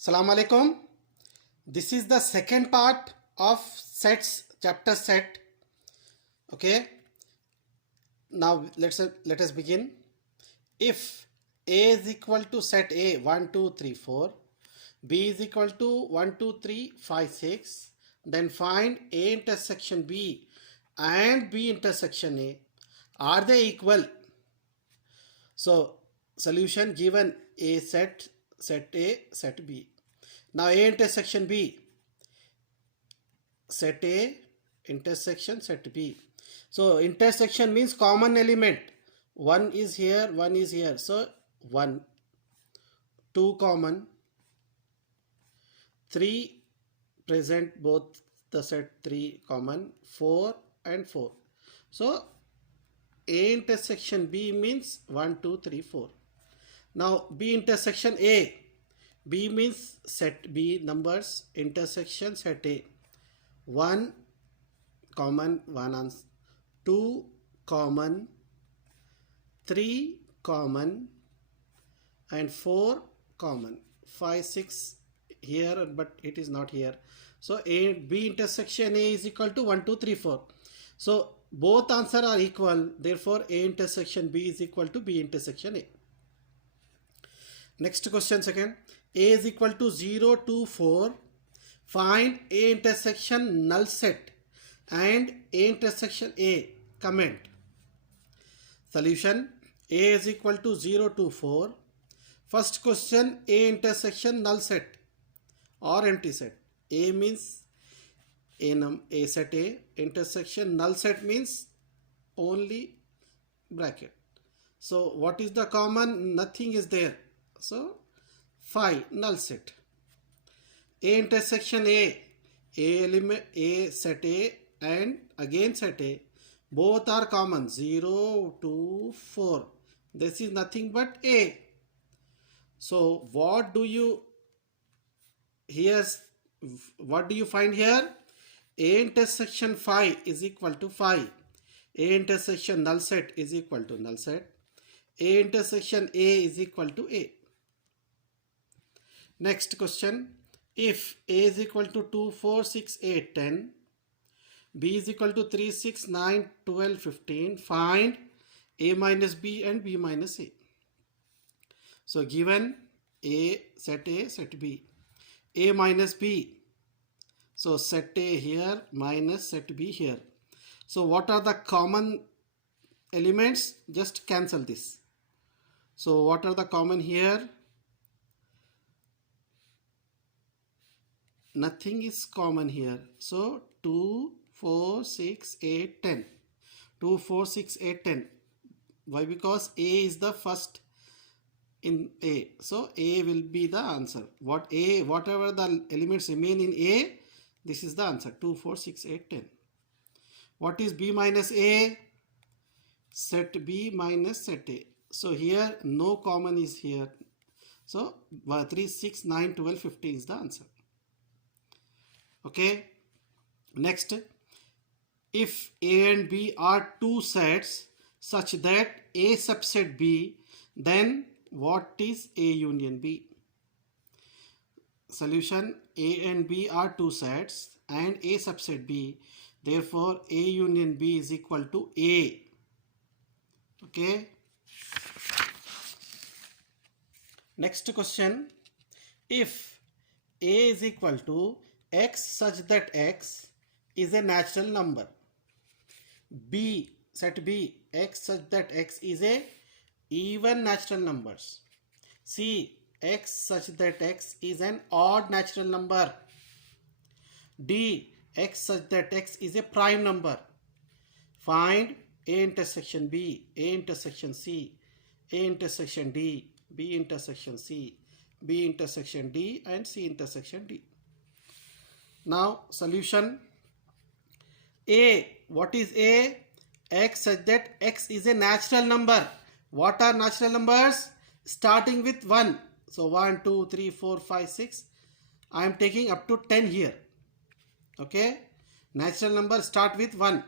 Assalamu alaikum. This is the second part of sets, chapter set. Okay. Now let us begin. If A is equal to set A 1 2 3 4, B is equal to 1 2 3 5 6, then find A intersection B and B intersection A. Are they equal? So solution given A set A, set B. Now A intersection B, set A intersection set B. So intersection means common element. One is here, one is here. So 1, 2 common, 3 present both the set 3 common, 4 and 4. So A intersection B means 1, 2, 3, 4. Now B intersection A. B means set B numbers intersection set A. 1 common, 1 answer. 2 common, 3 common and 4 common. 5 6 here, but it is not here. So A B intersection A is equal to 1 2 3 4. So both answer are equal, therefore A intersection B is equal to B intersection A. Next question second. A is equal to 0 2 4. Find A intersection null set and A intersection A. Comment. Solution. A is equal to 0 to 4. First question, A intersection null set or empty set. A means A set A. Intersection null set means only bracket. So what is the common? Nothing is there. So 5 null set. A intersection A element A set A and again set A, both are common, 0 2 4. This is nothing but A. So what do you find here? A intersection 5 is equal to 5. A intersection null set is equal to null set. A intersection A is equal to A. Next question. If A is equal to 2 4 6 8 10, B is equal to 3 6 9 12 15, find A minus B and B minus A. So given A set B, A minus B. So set A here minus set B here. So what are the common elements? Just cancel this. So what are the common here? Nothing is common here. So 2 4 6 8 10. 2 4 6 8 10. Why? Because A is the first in A. So A will be the answer. Whatever the elements remain in A, this is the answer. 2 4 6 8 10. What is B minus A? Set B minus set A. So here no common is here. So 3 6 9 12 15 is the answer. Okay. Next, if A and B are two sets such that A subset B, then what is A union B? Solution. A and B are two sets and A subset B, therefore A union B is equal to A. Okay. Next question. If A is equal to X such that X is a natural number, B set B X such that X is a even natural numbers, C X such that X is an odd natural number, D X such that X is a prime number, find A intersection B, A intersection C, A intersection D, B intersection C, B intersection D and C intersection D. Now solution. A. What is A? X such that X is a natural number. What are natural numbers? Starting with 1. So 1, 2, 3, 4, 5, 6. I am taking up to 10 here. Okay. Natural number start with 1.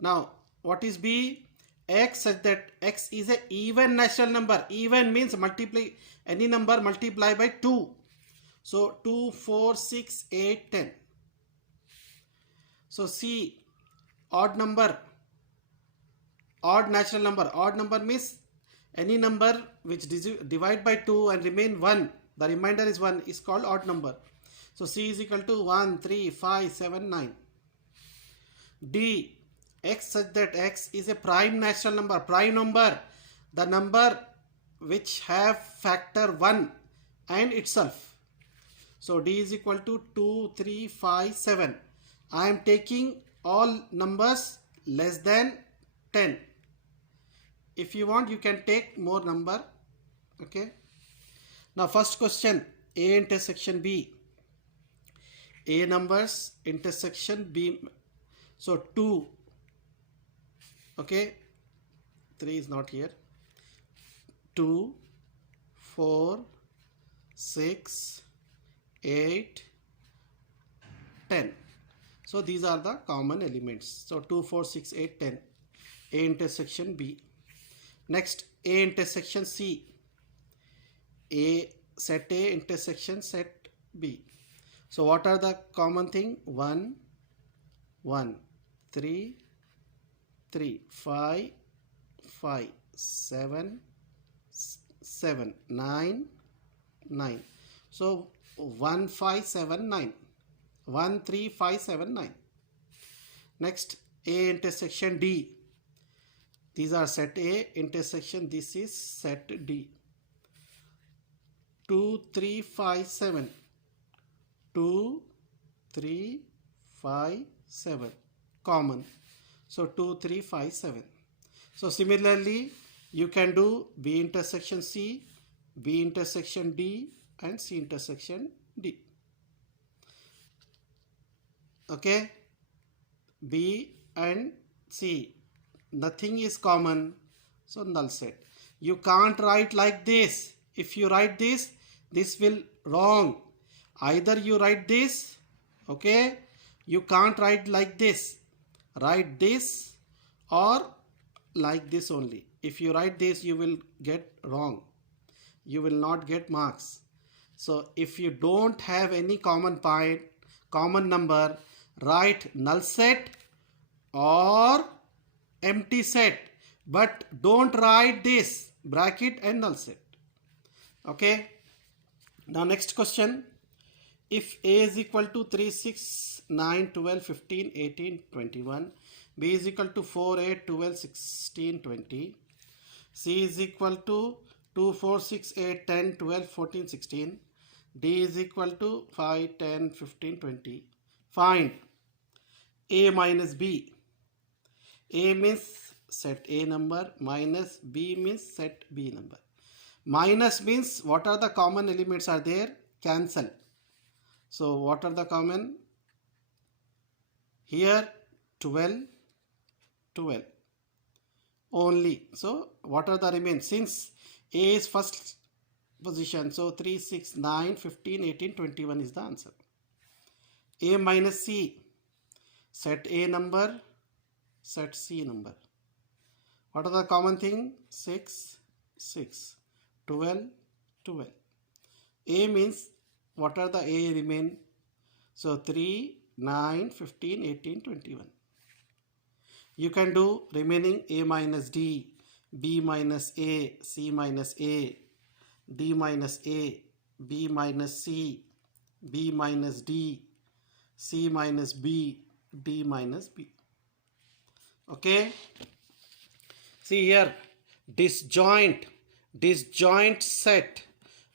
Now what is B? x such that x is a even natural number. Even means multiply any number multiply by 2. So 2, 4, 6, 8, 10. So C, odd number, odd natural number. Odd number means any number which divide by 2 and remain 1. The remainder is 1 is called odd number. So C is equal to 1, 3, 5, 7, 9. D, x such that x is a prime natural number. Prime number, the number which have factor 1 and itself. So D is equal to 2, 3, 5, 7. I am taking all numbers less than 10. If you want, you can take more number. Okay. Now first question, A intersection B. A numbers intersection B. So 2. Okay. 3 is not here. 2, 4, 6, 8, 10. So these are the common elements. So 2, 4, 6, 8, 10. A intersection B. Next, A intersection C. A set A intersection set B. So what are the common thing? 1, 1, 3, 3, 5, 5, 7, 7, 9, 9. So 1, 5, 7, 9. 1, 3, 5, 7, 9. Next, A intersection D. These are set A intersection. This is set D. 2, 3, 5, 7. 2, 3, 5, 7. Common. So 2, 3, 5, 7. So similarly, you can do B intersection C, B intersection D, and C intersection D. Okay, B and C, nothing is common, so null set. You can't write like this. If you write this, this will wrong. Either you write this, okay, you can't write like this. Write this or like this only. If you write this, you will get wrong. You will not get marks. So if you don't have any common point, common number, write null set or empty set, but don't write this bracket and null set. Okay. Now next question. If A is equal to 3, 6, 9, 12, 15, 18, 21, B is equal to 4, 8, 12, 16, 20, C is equal to 2, 4, 6, 8, 10, 12, 14, 16, D is equal to 5, 10, 15, 20. Find A minus B. A means set A number, minus B means set B number. Minus means what are the common elements are there? Cancel. So what are the common? Here 12, 12 only. So what are the remain? Since A is first position, so 3, 6, 9, 15, 18, 21 is the answer. A minus C. Set A number, set C number. What are the common thing? 6, 6, 12, 12. A means what are the A remain? So 3, 9, 15, 18, 21. You can do remaining A minus D, B minus A, C minus A, D minus A, B minus C, B minus D, C minus B, D minus B. Okay. See here, disjoint set.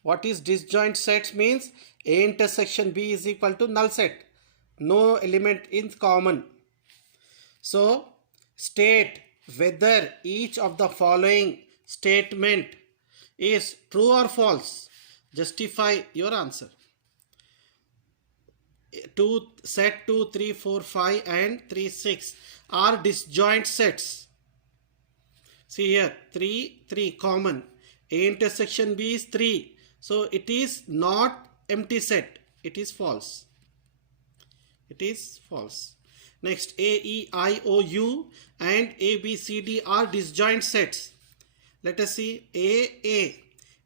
What is disjoint set means? A intersection B is equal to null set. No element is common. So state whether each of the following statement is true or false. Justify your answer. Set 2, 3, 4, 5 and 3, 6 are disjoint sets. See here, 3, 3 common. A intersection B is 3. So it is not empty set. It is false. It is false. Next, A, E, I, O, U and A, B, C, D are disjoint sets. Let us see. A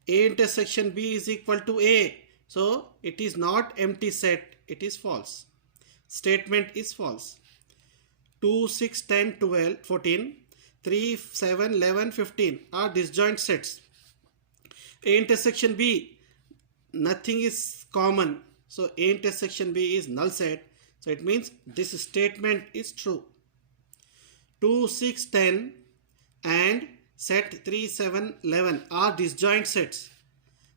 intersection B is equal to A. So it is not empty set. It is false. Statement is false. 2, 6, 10, 12, 14, 3, 7, 11, 15 are disjoint sets. A intersection B, nothing is common. So A intersection B is null set. So it means this statement is true. 2, 6, 10 and set 3, 7, 11 are disjoint sets.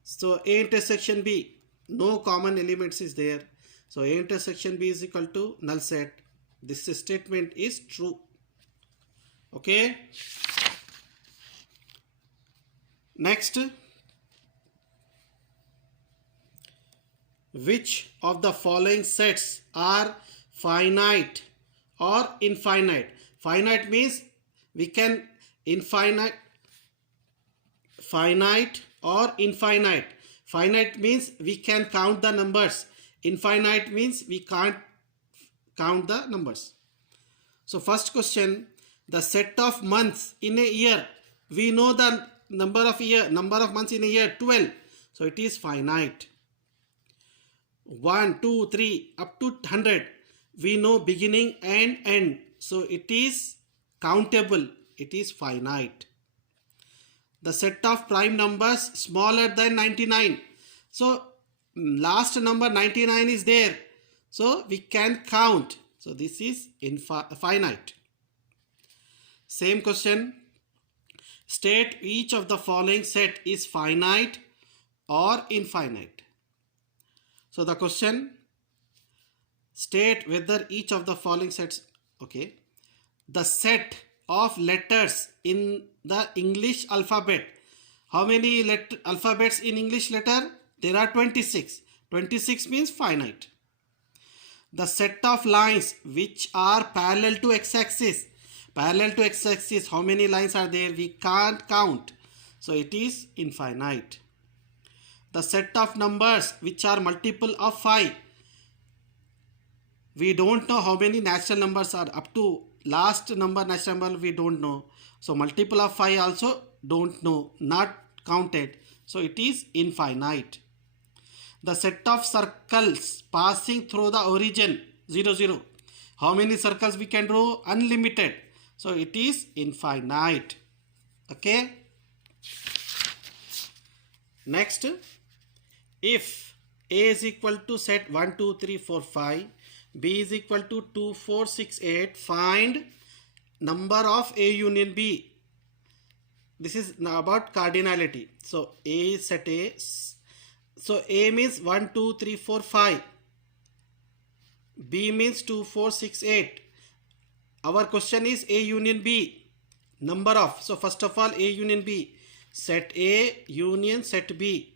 So A intersection B, no common elements is there. So A intersection B is equal to null set. This statement is true. Okay. Next, which of the following sets are finite or infinite? Finite means we can finite or infinite. Finite means we can count the numbers. Infinite means we can't count the numbers. So first question, the set of months in a year. We know the number of months in a year, 12. So it is finite. 1, 2, 3 up to 100. We know beginning and end. So it is countable. It is finite. The set of prime numbers smaller than 99. So last number 99 is there. So we can count. So this is finite. Same question. State each of the following set is finite or infinite. So the question, state whether each of the following sets, okay. The set of letters in the English alphabet. How many alphabets in English letter? There are 26. 26 means finite. The set of lines which are parallel to x-axis. Parallel to x-axis, how many lines are there? We can't count. So it is infinite. The set of numbers which are multiple of 5. We don't know how many natural numbers are. Up to last number natural number we don't know. So multiple of 5 also don't know. Not counted. So it is infinite. The set of circles passing through the origin 0, 0. How many circles we can draw? Unlimited. So it is infinite. Okay. Next, if A is equal to set 1, 2, 3, 4, 5, B is equal to 2, 4, 6, 8, find number of A union B. This is about cardinality. So A is set A. So A means 1, 2, 3, 4, 5. B means 2, 4, 6, 8. Our question is A union B. Number of. So first of all A union B. Set A union set B.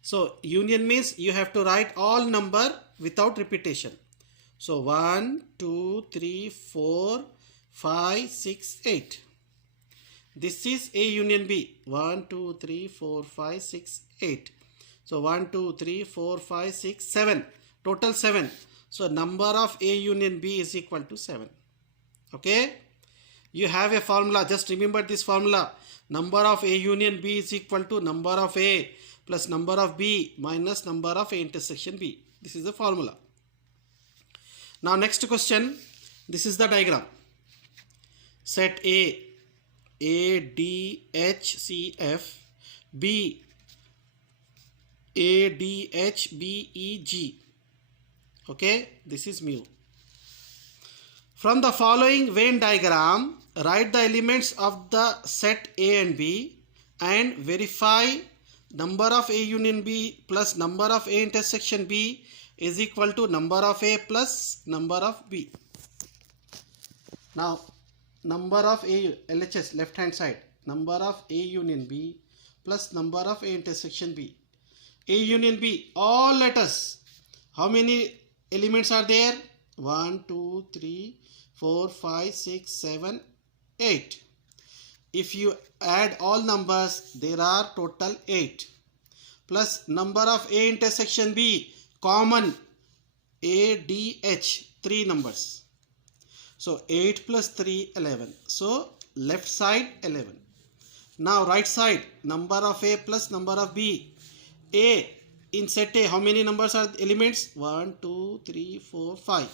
So union means you have to write all number without repetition. So 1, 2, 3, 4, 5, 6, 8. This is A union B. 1, 2, 3, 4, 5, 6, 8. So 1, 2, 3, 4, 5, 6, 7. Total 7. So number of A union B is equal to 7. Okay. You have a formula. Just remember this formula. Number of A union B is equal to number of A plus number of B minus number of A intersection B. This is the formula. Now next question. This is the diagram. Set A, D, H, C, F, B, A, D, H, B, E, G. Okay, this is mu. From the following Venn diagram, write the elements of the set A and B and verify number of A union B plus number of A intersection B is equal to number of A plus number of B. Now, number of A, LHS, left hand side, number of A union B plus number of A intersection B. A union B, all letters. How many elements are there? 1, 2, 3, 4, 5, 6, 7, 8. If you add all numbers, there are total 8. Plus number of A intersection B, common A, D, H, 3 numbers. So 8 plus 3, 11. So left side 11. Now right side, number of A plus number of B. A, in set A, how many numbers are elements? 1, 2, 3, 4, 5.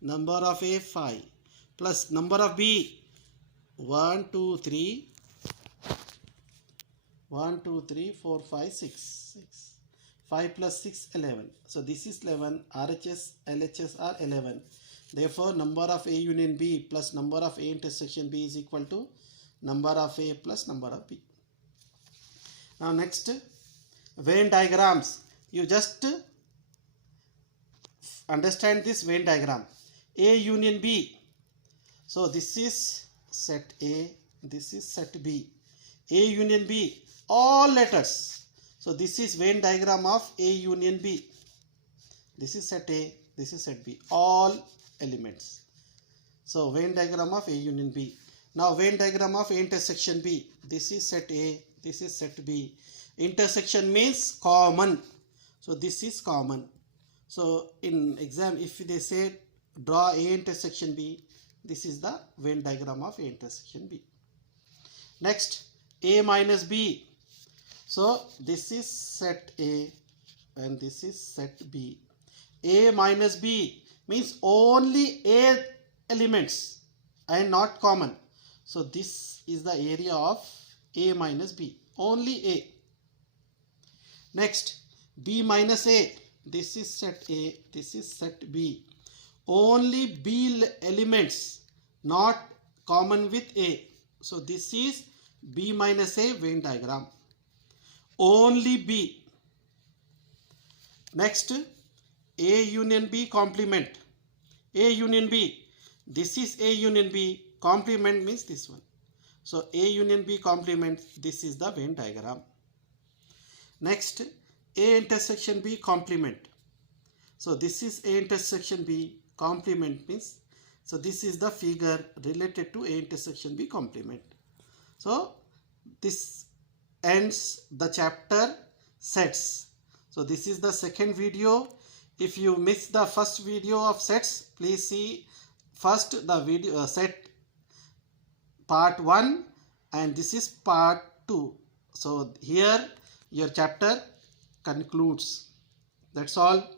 Number of A 5 plus number of B 1, 2, 3, 1, 2, 3, 4, 5, 6. 5 plus 6, 11. So this is 11. RHS, LHS are 11. Therefore, number of A union B plus number of A intersection B is equal to number of A plus number of B. Now next, Venn diagrams. You just understand this Venn diagram. A union B. So this is set A, this is set B. A union B, all letters. So this is Venn diagram of A union B. This is set A, this is set B, all elements. So Venn diagram of A union B. Now Venn diagram of A intersection B. This is set A, this is set B. Intersection means common. So this is common. So in exam, if they say draw A intersection B, this is the Venn diagram of A intersection B. Next, A minus B. So this is set A and this is set B. A minus B means only A elements and not common. So this is the area of A minus B, only A. Next, B minus A. This is set A, this is set B. Only B elements, not common with A. So this is B minus A Venn diagram. Only B. Next, A union B complement. A union B. This is A union B. Complement means this one. So A union B complement. This is the Venn diagram. Next, A intersection B complement. So this is A intersection B. Complement means, so this is the figure related to A intersection B complement. So this ends the chapter sets. So this is the second video. If you missed the first video of sets, please see first the video set part 1 and this is part 2. So here your chapter concludes. That's all.